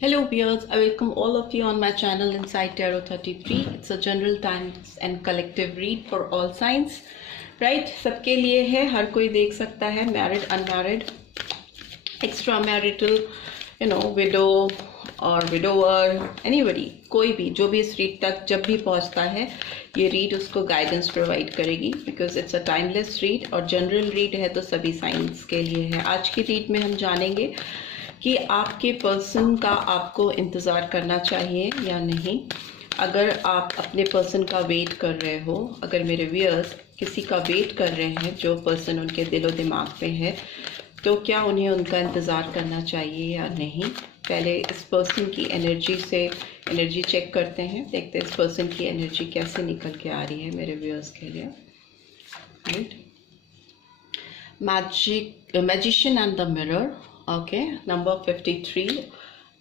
Hello viewers, I welcome all of you on my channel Inside Tarot 33. It's a general times and collective read for all signs. Right, सबके लिए है, हर कोई देख सकता है, married, unmarried, extra marital, window और widower, anybody, कोई भी जो भी इस रीड तक जब भी पहुंचता है ये रीड उसको गाइडेंस प्रोवाइड करेगी because it's a timeless read और जनरल रीड है तो सभी साइंस के लिए है। आज की रीड में हम जानेंगे कि आपके पर्सन का आपको इंतज़ार करना चाहिए या नहीं। अगर आप अपने पर्सन का वेट कर रहे हो, अगर मेरे व्यूअर्स किसी का वेट कर रहे हैं जो पर्सन उनके दिलो दिमाग पे है, तो क्या उन्हें उनका इंतज़ार करना चाहिए या नहीं। पहले इस पर्सन की एनर्जी से एनर्जी चेक करते हैं, देखते हैं इस पर्सन की एनर्जी कैसे निकल के आ रही है मेरे व्यूअर्स के लिए। Right, magician and the mirror. Okay, number 53,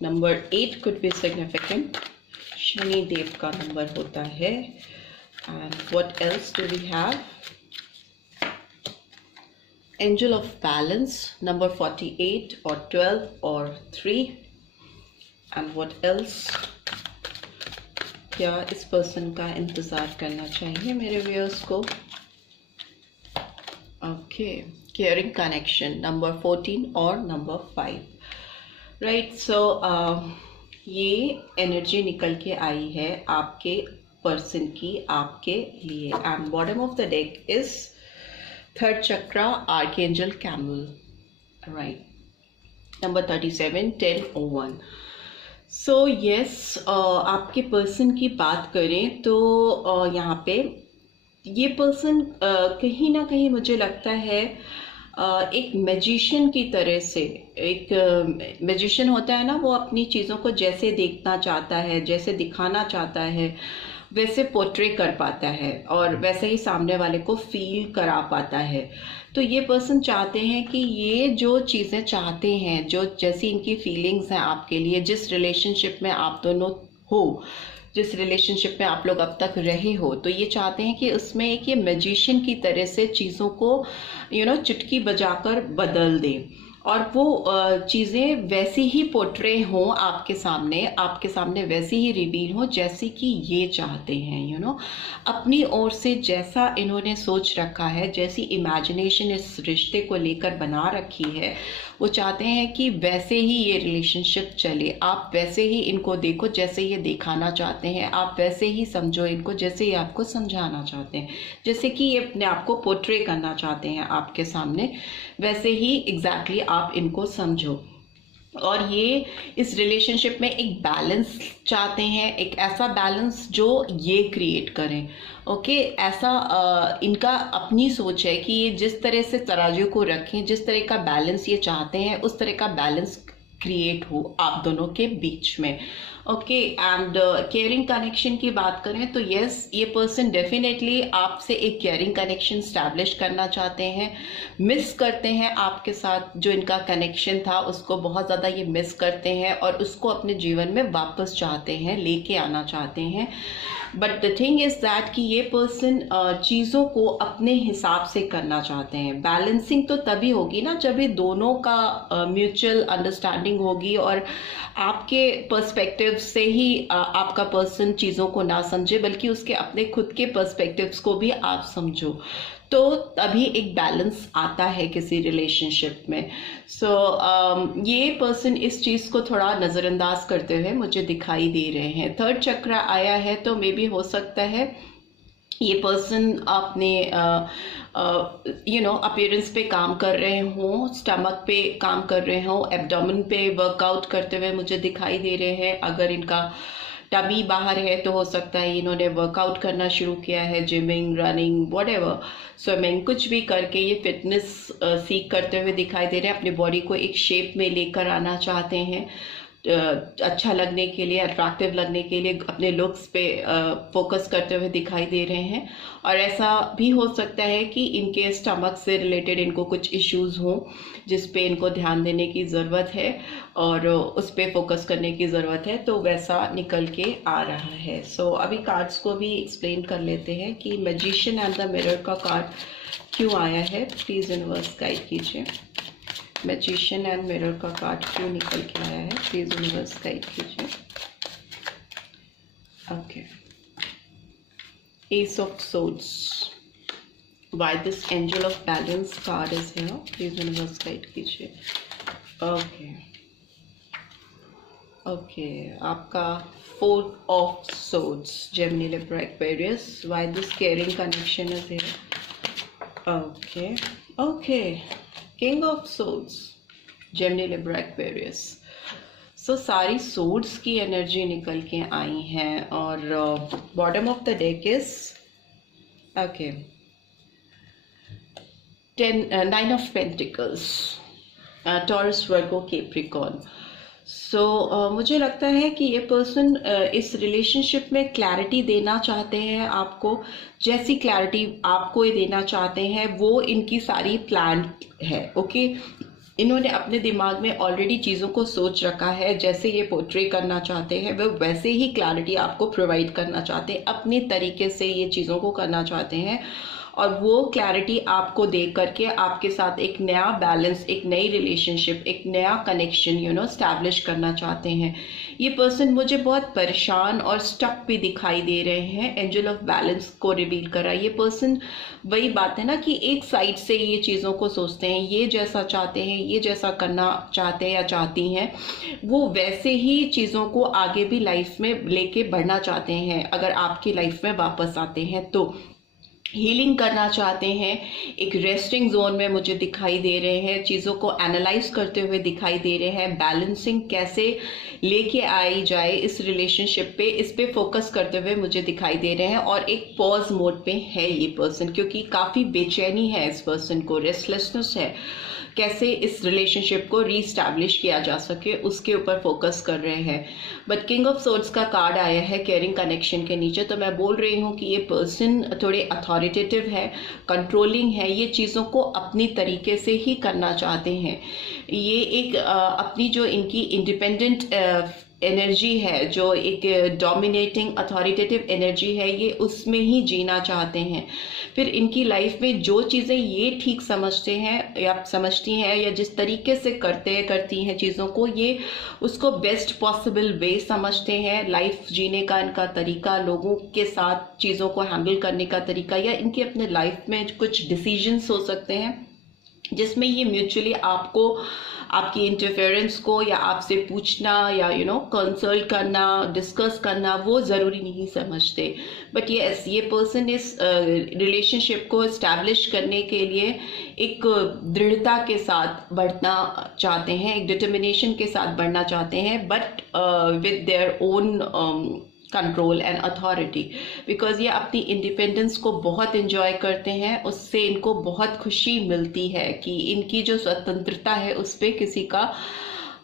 number 8 could be significant. Shani Dev का नंबर होता है। And what else do we have? Angel of Balance, number 48 or 12 or 3. And what else? क्या इस पर्सन का इंतज़ार करना चाहिए मेरे व्यूअर्स को? Okay. Caring connection, number 14 or number 5. Right, so ये एनर्जी निकल के आई है आपके पर्सन की आपके लिए। And bottom of the deck is third chakra, archangel camel. Right, number 37, 10 और 1। सो यस, आपके पर्सन की बात करें तो यहाँ पे ये पर्सन कहीं ना कहीं मुझे लगता है एक मैजिशियन की तरह से, एक मैजिशियन होता है ना, वो अपनी चीज़ों को जैसे देखना चाहता है, जैसे दिखाना चाहता है वैसे पोर्ट्रे कर पाता है और वैसे ही सामने वाले को फील करा पाता है। तो ये पर्सन चाहते हैं कि ये जो चीज़ें चाहते हैं, जो जैसी इनकी फीलिंग्स हैं आपके लिए, जिस रिलेशनशिप में आप दोनों हो, जिस रिलेशनशिप में आप लोग अब तक रहे हो, तो ये चाहते हैं कि उसमें एक ये मैजिशियन की तरह से चीज़ों को चुटकी बजाकर बदल दे और वो चीज़ें वैसी ही पोर्ट्रे हों आपके सामने वैसी ही रिवील हो जैसी कि ये चाहते हैं। अपनी ओर से जैसा इन्होंने सोच रखा है, जैसी इमेजिनेशन इस रिश्ते को लेकर बना रखी है, वो चाहते हैं कि वैसे ही ये रिलेशनशिप चले। आप वैसे ही इनको देखो जैसे ये दिखाना चाहते हैं, आप वैसे ही समझो इनको जैसे ये आपको समझाना चाहते हैं, जैसे कि ये अपने आप को पोर्ट्रे करना चाहते हैं आपके सामने, वैसे ही एग्जैक्टली आप इनको समझो। और ये इस रिलेशनशिप में एक बैलेंस चाहते हैं, एक ऐसा बैलेंस जो ये क्रिएट करें। ओके, ऐसा इनका अपनी सोच है कि ये जिस तरह से तराजू को रखें, जिस तरह का बैलेंस ये चाहते हैं, उस तरह का बैलेंस क्रिएट हो आप दोनों के बीच में। ओके, एंड केयरिंग कनेक्शन की बात करें तो यस, ये पर्सन डेफिनेटली आपसे एक केयरिंग कनेक्शन स्टैब्लिश करना चाहते हैं। मिस करते हैं आपके साथ जो इनका कनेक्शन था, उसको बहुत ज़्यादा ये मिस करते हैं और उसको अपने जीवन में वापस चाहते हैं, लेके आना चाहते हैं। But the thing is that कि ये पर्सन चीज़ों को अपने हिसाब से करना चाहते हैं। बैलेंसिंग तो तभी होगी ना जब ये दोनों का म्यूचुअल अंडरस्टैंडिंग होगी और आपके पर्सपेक्टिव से ही आपका पर्सन चीज़ों को ना समझे बल्कि उसके अपने खुद के पर्सपेक्टिव्स को भी आप समझो, तो तभी एक बैलेंस आता है किसी रिलेशनशिप में। सो ये पर्सन इस चीज़ को थोड़ा नज़रअंदाज करते हुए मुझे दिखाई दे रहे हैं। थर्ड चक्रा आया है तो मे बी हो सकता है ये पर्सन अपने अपीयरेंस पे काम कर रहे हों, स्टमक पे काम कर रहे हों, एब्डोमेन पे वर्कआउट करते हुए मुझे दिखाई दे रहे हैं। अगर इनका टमी बाहर है तो हो सकता है इन्होंने वर्कआउट करना शुरू किया है, जिमिंग, रनिंग, व्हाटएवर, स्विमिंग, कुछ भी करके ये फिटनेस सीख करते हुए दिखाई दे रहे हैं। अपनी बॉडी को एक शेप में लेकर आना चाहते हैं, अच्छा लगने के लिए, अट्रैक्टिव लगने के लिए अपने लुक्स पे फोकस करते हुए दिखाई दे रहे हैं। और ऐसा भी हो सकता है कि इनके स्टमक से रिलेटेड इनको कुछ इश्यूज हों जिस पे इनको ध्यान देने की ज़रूरत है और उस पे फोकस करने की ज़रूरत है, तो वैसा निकल के आ रहा है। सो अभी कार्ड्स को भी एक्सप्लेन कर लेते हैं कि मैजिशियन एंड द मिरर का कार्ड क्यों आया है। प्लीज़ यूनिवर्स गाइड कीजिए। मैजिशियन एंड मिरर का कार्ड क्यों निकल के आया है, प्लीज यूनिवर्स गाइड कीजिए। Okay, S of swords, why this angel of balance card is here, please universe guide कीजिए। ओके ओके, आपका 4 of swords, Gemini, Libra, Aquarius, why this caring connection is here. Okay okay, king of swords, Gemini, Libra, Aquarius. सो सारी swords की energy निकल के आई हैं और bottom of the deck is okay 9 of pentacles, Taurus, Virgo, Capricorn. So मुझे लगता है कि ये पर्सन इस रिलेशनशिप में क्लैरिटी देना चाहते हैं आपको, जैसी क्लैरिटी आपको ये देना चाहते हैं वो इनकी सारी प्लान है। ओके, इन्होंने अपने दिमाग में ऑलरेडी चीज़ों को सोच रखा है, जैसे ये पोर्ट्रे करना चाहते हैं वो वैसे ही क्लैरिटी आपको प्रोवाइड करना चाहते हैं, अपने तरीके से ये चीज़ों को करना चाहते हैं और वो क्लैरिटी आपको दे करके आपके साथ एक नया बैलेंस, एक नई रिलेशनशिप, एक नया कनेक्शन स्टैब्लिश करना चाहते हैं। ये पर्सन मुझे बहुत परेशान और स्टक भी दिखाई दे रहे हैं, एंजल ऑफ बैलेंस को रिवील करा। ये पर्सन, वही बात है ना कि एक साइड से ये चीज़ों को सोचते हैं, ये जैसा चाहते हैं, ये जैसा करना चाहते हैं या चाहती हैं, वो वैसे ही चीज़ों को आगे भी लाइफ में लेके बढ़ना चाहते हैं। अगर आपकी लाइफ में वापस आते हैं तो हीलिंग करना चाहते हैं, एक रेस्टिंग जोन में मुझे दिखाई दे रहे हैं, चीज़ों को एनालाइज करते हुए दिखाई दे रहे हैं, बैलेंसिंग कैसे लेके आई जाए इस रिलेशनशिप पे, इस पे फोकस करते हुए मुझे दिखाई दे रहे हैं। और एक पॉज मोड पे है ये पर्सन, क्योंकि काफ़ी बेचैनी है इस पर्सन को, रेस्टलेसनेस है, कैसे इस रिलेशनशिप को रीस्टैब्लिश किया जा सके उसके ऊपर फोकस कर रहे हैं। बट किंग ऑफ सोर्ड्स का कार्ड आया है केयरिंग कनेक्शन के नीचे, तो मैं बोल रही हूँ कि ये पर्सन थोड़े अथॉरिटेटिव है, कंट्रोलिंग है, ये चीज़ों को अपनी तरीके से ही करना चाहते हैं। ये एक अपनी जो इनकी इंडिपेंडेंट एनर्जी है, जो एक डोमिनेटिंग अथॉरिटेटिव एनर्जी है, ये उसमें ही जीना चाहते हैं। फिर इनकी लाइफ में जो चीज़ें ये ठीक समझते हैं या समझती हैं या जिस तरीके से करती हैं चीज़ों को, ये उसको बेस्ट पॉसिबल वे समझते हैं। लाइफ जीने का इनका तरीका, लोगों के साथ चीज़ों को हैंडल करने का तरीका, या इनके अपने लाइफ में कुछ डिसीजंस हो सकते हैं जिसमें ये म्यूचुअली आपको, आपकी इंटरफेरेंस को या आपसे पूछना या कंसल्ट करना, डिस्कस करना, वो ज़रूरी नहीं समझते। बट ये पर्सन इस रिलेशनशिप को इस्टेब्लिश करने के लिए एक दृढ़ता के साथ बढ़ना चाहते हैं, एक डिटर्मिनेशन के साथ बढ़ना चाहते हैं, but with their own control and authority, because ये अपनी इंडिपेंडेंस को बहुत इंजॉय करते हैं, उससे इनको बहुत खुशी मिलती है कि इनकी जो स्वतंत्रता है उस पर किसी का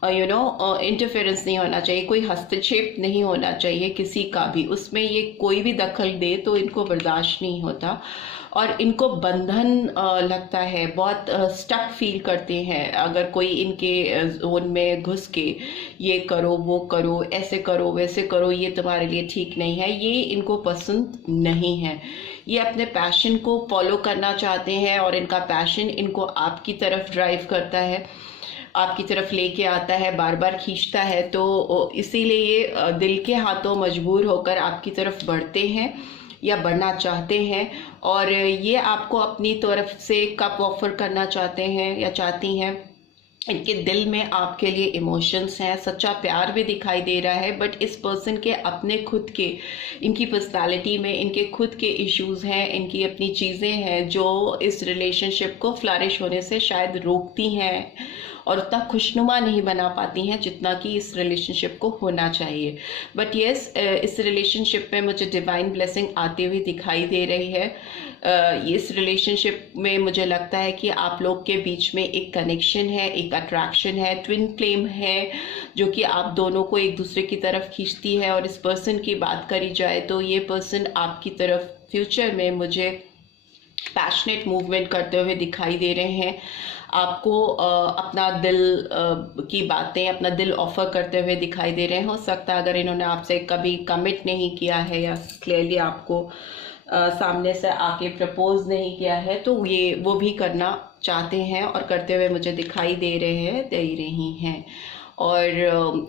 इंटरफेरेंस नहीं होना चाहिए, कोई हस्तक्षेप नहीं होना चाहिए किसी का भी, उसमें ये कोई भी दखल दे तो इनको बर्दाश्त नहीं होता और इनको बंधन लगता है, बहुत स्टक फील करते हैं अगर कोई इनके जोन में घुस के ये करो, वो करो, ऐसे करो, वैसे करो, ये तुम्हारे लिए ठीक नहीं है, ये इनको पसंद नहीं है। ये अपने पैशन को फॉलो करना चाहते हैं और इनका पैशन इनको आपकी तरफ ड्राइव करता है, आपकी तरफ लेके आता है, बार बार खींचता है, तो इसीलिए ये दिल के हाथों मजबूर होकर आपकी तरफ बढ़ते हैं या बढ़ना चाहते हैं। और ये आपको अपनी तरफ से कप ऑफर करना चाहते हैं या चाहती हैं। इनके दिल में आपके लिए इमोशंस हैं, सच्चा प्यार भी दिखाई दे रहा है, बट इस पर्सन के अपने खुद के, इनकी पर्सनालिटी में इनके खुद के इश्यूज हैं, इनकी अपनी चीज़ें हैं जो इस रिलेशनशिप को फ्लरिश होने से शायद रोकती हैं और उतना खुशनुमा नहीं बना पाती हैं जितना कि इस रिलेशनशिप को होना चाहिए। बट येस, इस रिलेशनशिप में मुझे डिवाइन ब्लेसिंग आती हुई दिखाई दे रही है। इस रिलेशनशिप में मुझे लगता है कि आप लोग के बीच में एक कनेक्शन है, एक अट्रैक्शन है, ट्विन फ्लेम है जो कि आप दोनों को एक दूसरे की तरफ खींचती है। और इस पर्सन की बात करी जाए तो ये पर्सन आपकी तरफ फ्यूचर में मुझे पैशनेट मूवमेंट करते हुए दिखाई दे रहे हैं, आपको अपना दिल की बातें, अपना दिल ऑफर करते हुए दिखाई दे रहे हैं। हो सकता है अगर इन्होंने आपसे कभी कमिट नहीं किया है या क्लियरली आपको सामने से आके प्रपोज नहीं किया है तो ये वो भी करना चाहते हैं और करते हुए मुझे दिखाई दे रही हैं। और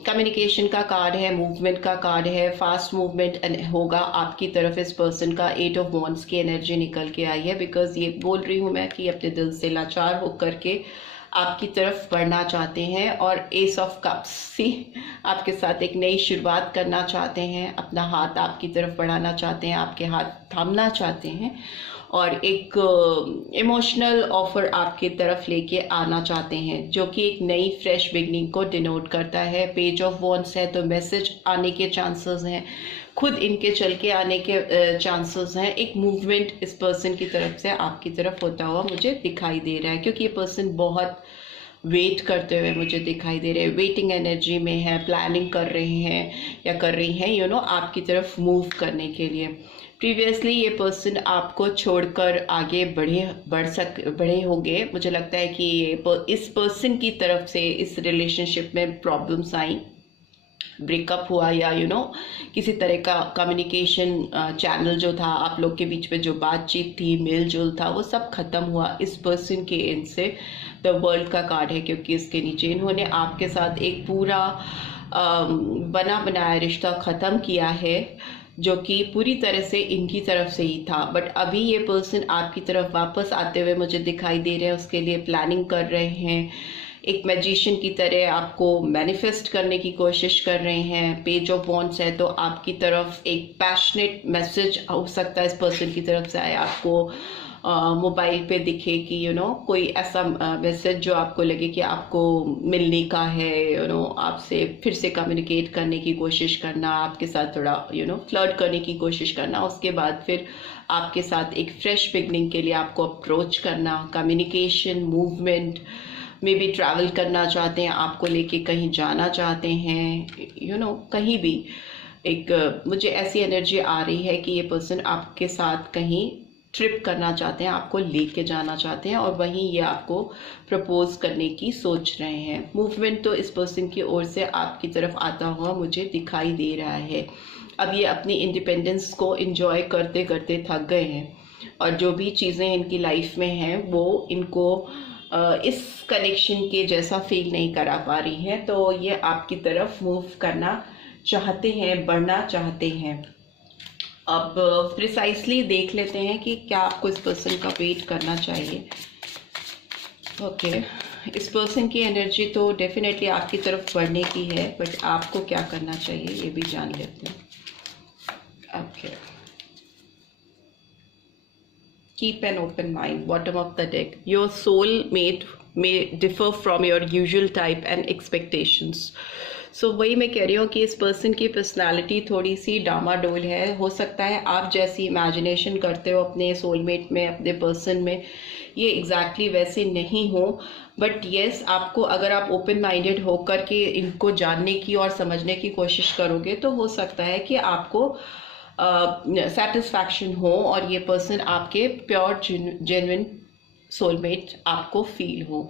कम्युनिकेशन का कार्ड है, मूवमेंट का कार्ड है, फास्ट मूवमेंट होगा आपकी तरफ। इस पर्सन का 8 ऑफ वॉन्ड्स की एनर्जी निकल के आई है, बिकॉज ये बोल रही हूँ मैं कि अपने दिल से लाचार होकर के आपकी तरफ बढ़ना चाहते हैं। और एस ऑफ कप्स, सी आपके साथ एक नई शुरुआत करना चाहते हैं, अपना हाथ आपकी तरफ बढ़ाना चाहते हैं, आपके हाथ थामना चाहते हैं और एक इमोशनल ऑफर आपकी तरफ लेके आना चाहते हैं, जो कि एक नई फ्रेश बिगनिंग को डिनोट करता है। पेज ऑफ वॉन्ड्स है तो मैसेज आने के चांसेस हैं, खुद इनके चल के आने के चांसेस हैं। एक मूवमेंट इस पर्सन की तरफ से आपकी तरफ होता हुआ मुझे दिखाई दे रहा है, क्योंकि ये पर्सन बहुत वेट करते हुए मुझे दिखाई दे रहे हैं, वेटिंग एनर्जी में है, प्लानिंग कर रहे हैं या कर रही हैं यू नो आपकी तरफ मूव करने के लिए। प्रीवियसली ये पर्सन आपको छोड़कर आगे बढ़े होंगे। मुझे लगता है कि ये इस पर्सन की तरफ से इस रिलेशनशिप में प्रॉब्लम्स आई, ब्रेकअप हुआ या किसी तरह का कम्युनिकेशन चैनल जो था आप लोग के बीच में, जो बातचीत थी, मेल जोल था, वो सब खत्म हुआ इस पर्सन के एंड से। द वर्ल्ड का कार्ड है, क्योंकि इसके नीचे इन्होंने आपके साथ एक पूरा बना बनाया रिश्ता ख़त्म किया है, जो कि पूरी तरह से इनकी तरफ से ही था। बट अभी ये पर्सन आपकी तरफ वापस आते हुए मुझे दिखाई दे रहे हैं, उसके लिए प्लानिंग कर रहे हैं, एक मैजिशियन की तरह आपको मैनिफेस्ट करने की कोशिश कर रहे हैं। पेज ऑफ वॉन्ड्स है तो आपकी तरफ एक पैशनेट मैसेज हो सकता है इस पर्सन की तरफ से आए, आपको मोबाइल पे दिखे कि कोई ऐसा मैसेज जो आपको लगे कि आपको मिलने का है, आपसे फिर से कम्युनिकेट करने की कोशिश करना, आपके साथ थोड़ा फ्लर्ट करने की कोशिश करना, उसके बाद फिर आपके साथ एक फ्रेश बिगनिंग के लिए आपको अप्रोच करना, communication, movement, may be travel करना चाहते हैं, आपको लेके कहीं जाना चाहते हैं, कहीं भी। एक मुझे ऐसी एनर्जी आ रही है कि ये पर्सन आपके साथ कहीं ट्रिप करना चाहते हैं, आपको लेके जाना चाहते हैं और वहीं ये आपको प्रपोज करने की सोच रहे हैं। मूवमेंट तो इस पर्सन की ओर से आपकी तरफ आता हुआ मुझे दिखाई दे रहा है। अब ये अपनी इंडिपेंडेंस को एंजॉय करते करते थक गए हैं और जो भी चीज़ें इनकी लाइफ में हैं वो इनको इस कनेक्शन के जैसा फील नहीं करा पा रही हैं, तो ये आपकी तरफ मूव करना चाहते हैं, बढ़ना चाहते हैं। अब प्रिसाइसली देख लेते हैं कि क्या आपको इस पर्सन का वेट करना चाहिए। ओके, इस पर्सन की एनर्जी तो डेफिनेटली आपकी तरफ बढ़ने की है, बट आपको क्या करना चाहिए ये भी जान लेते हैं। Okay, keep an open mind, bottom of the deck. Your soul mate may differ from your usual type and expectations. So वही मैं कह रही हूँ कि इस पर्सन की पर्सनालिटी थोड़ी सी डामाडोल है। हो सकता है आप जैसी इमेजिनेशन करते हो अपने सोलमेट में, अपने पर्सन में, ये एग्जैक्टली वैसे नहीं हो। बट येस, आपको अगर आप ओपन माइंडेड होकर के इनको जानने की और समझने की कोशिश करोगे तो हो सकता है कि आपको सेटिस्फैक्शन हो और ये पर्सन आपके प्योर जेन्युइन सोलमेट आपको फील हो।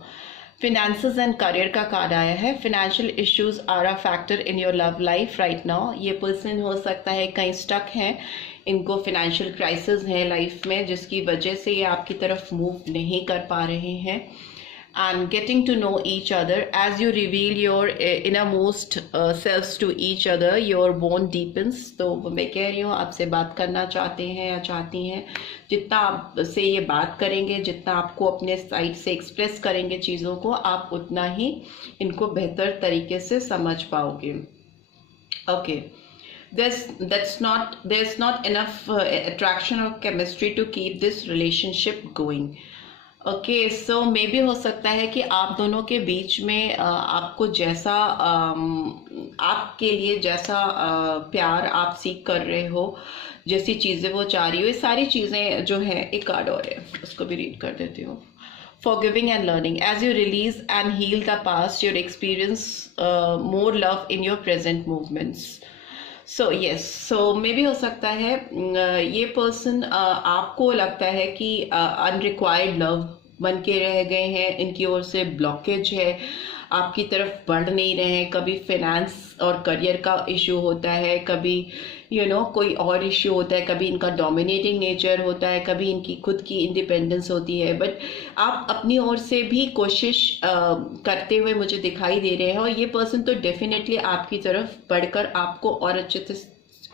फिनेंसेस एंड करियर का कार्ड आया है। Financial issues are a factor in your love life right now. ये पर्सन हो सकता है कहीं स्टक हैं, इनको फिनेंशियल क्राइसिस है लाइफ में, जिसकी वजह से ये आपकी तरफ मूव नहीं कर पा रहे हैं। And getting to know each other as you reveal your innermost selves to each other, your bond deepens. तो मैं कह रही हूँ आपसे बात करना चाहते हैं या चाहती हैं, जितना आपसे ये बात करेंगे, जितना आपको अपने साइड से एक्सप्रेस करेंगे चीज़ों को, आप उतना ही इनको बेहतर तरीके से समझ पाओगे। Okay, there's not enough attraction or chemistry to keep this relationship going. Okay, so मे भी हो सकता है कि आप दोनों के बीच में आपको जैसा आपके लिए जैसा प्यार आप सीख कर रहे हो, जैसी चीज़ें वो चाह रही हो, ये सारी चीज़ें जो है। एक कार्ड और है, उसको भी रीड कर देती हूँ। Forgiving and learning. As you release and heal the past, you experience more love in your present movements. So yes, so मे भी हो सकता है ये पर्सन आपको लगता है कि अनरिक्वायर्ड लव बन के रह गए हैं, इनकी ओर से ब्लॉकेज है, आपकी तरफ बढ़ नहीं रहे हैं। कभी फाइनेंस और करियर का इशू होता है, कभी कोई और इश्यू होता है, कभी इनका डोमिनेटिंग नेचर होता है, कभी इनकी खुद की इंडिपेंडेंस होती है। बट आप अपनी ओर से भी कोशिश करते हुए मुझे दिखाई दे रहे हैं, और ये पर्सन तो डेफिनेटली आपकी तरफ बढ़कर आपको और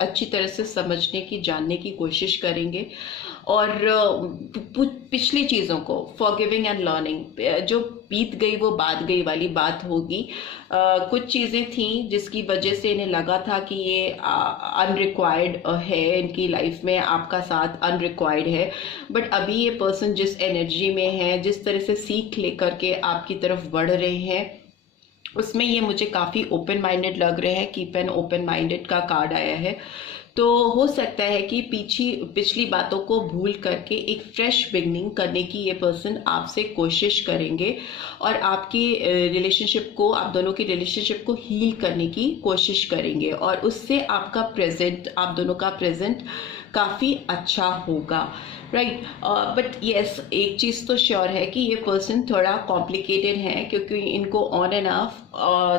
अच्छी तरह से समझने की, जानने की कोशिश करेंगे। और पिछली चीज़ों को फॉरगिविंग एंड लर्निंग, जो बीत गई वो बात गई वाली बात होगी। कुछ चीज़ें थी जिसकी वजह से इन्हें लगा था कि ये अनरिक्वायर्ड है, इनकी लाइफ में आपका साथ अनरिक्वायर्ड है। बट अभी ये पर्सन जिस एनर्जी में है, जिस तरह से सीख लेकर के आपकी तरफ बढ़ रहे हैं, उसमें ये मुझे काफ़ी ओपन माइंडेड लग रहे हैं। कीप एन ओपन माइंडेड का कार्ड आया है। तो हो सकता है कि पिछली बातों को भूल करके एक फ्रेश बिगनिंग करने की ये पर्सन आपसे कोशिश करेंगे, और आपकी रिलेशनशिप को, आप दोनों की रिलेशनशिप को हील करने की कोशिश करेंगे, और उससे आपका प्रेजेंट, आप दोनों का प्रेजेंट काफ़ी अच्छा होगा, राइट। बट यस, एक चीज़ तो श्योर है कि ये पर्सन थोड़ा कॉम्प्लिकेटेड है, क्योंकि इनको ऑन एंड ऑफ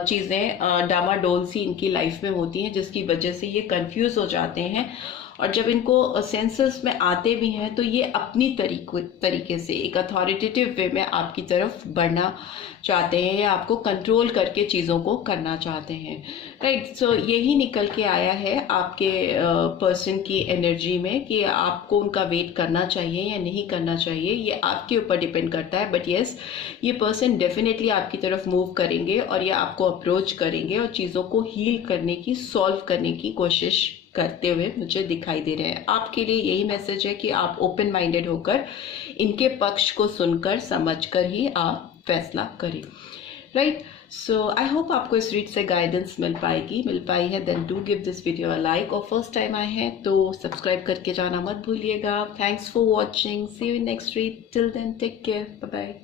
चीज़ें डामाडोल सी इनकी लाइफ में होती हैं, जिसकी वजह से ये कंफ्यूज हो जाते हैं। और जब इनको सेंसेस में आते भी हैं तो ये अपनी तरीके से एक अथॉरिटेटिव वे में आपकी तरफ बढ़ना चाहते हैं, या आपको कंट्रोल करके चीज़ों को करना चाहते हैं, राइट। सो यही निकल के आया है आपके पर्सन की एनर्जी में, कि आपको उनका वेट करना चाहिए या नहीं करना चाहिए, ये आपके ऊपर डिपेंड करता है। बट येस, ये पर्सन डेफिनेटली आपकी तरफ मूव करेंगे, और ये आपको अप्रोच करेंगे, और चीज़ों को हील करने की, सॉल्व करने की कोशिश करते हुए मुझे दिखाई दे रहे हैं। आपके लिए यही मैसेज है कि आप ओपन माइंडेड होकर इनके पक्ष को सुनकर, समझकर ही आप फैसला करें, राइट। सो आई होप आपको इस रीड से गाइडेंस मिल पाई है। Then do give this video a like, और फर्स्ट टाइम आए हैं तो सब्सक्राइब करके जाना मत भूलिएगा। Thanks for watching, see you in next read. Till then take care, bye bye.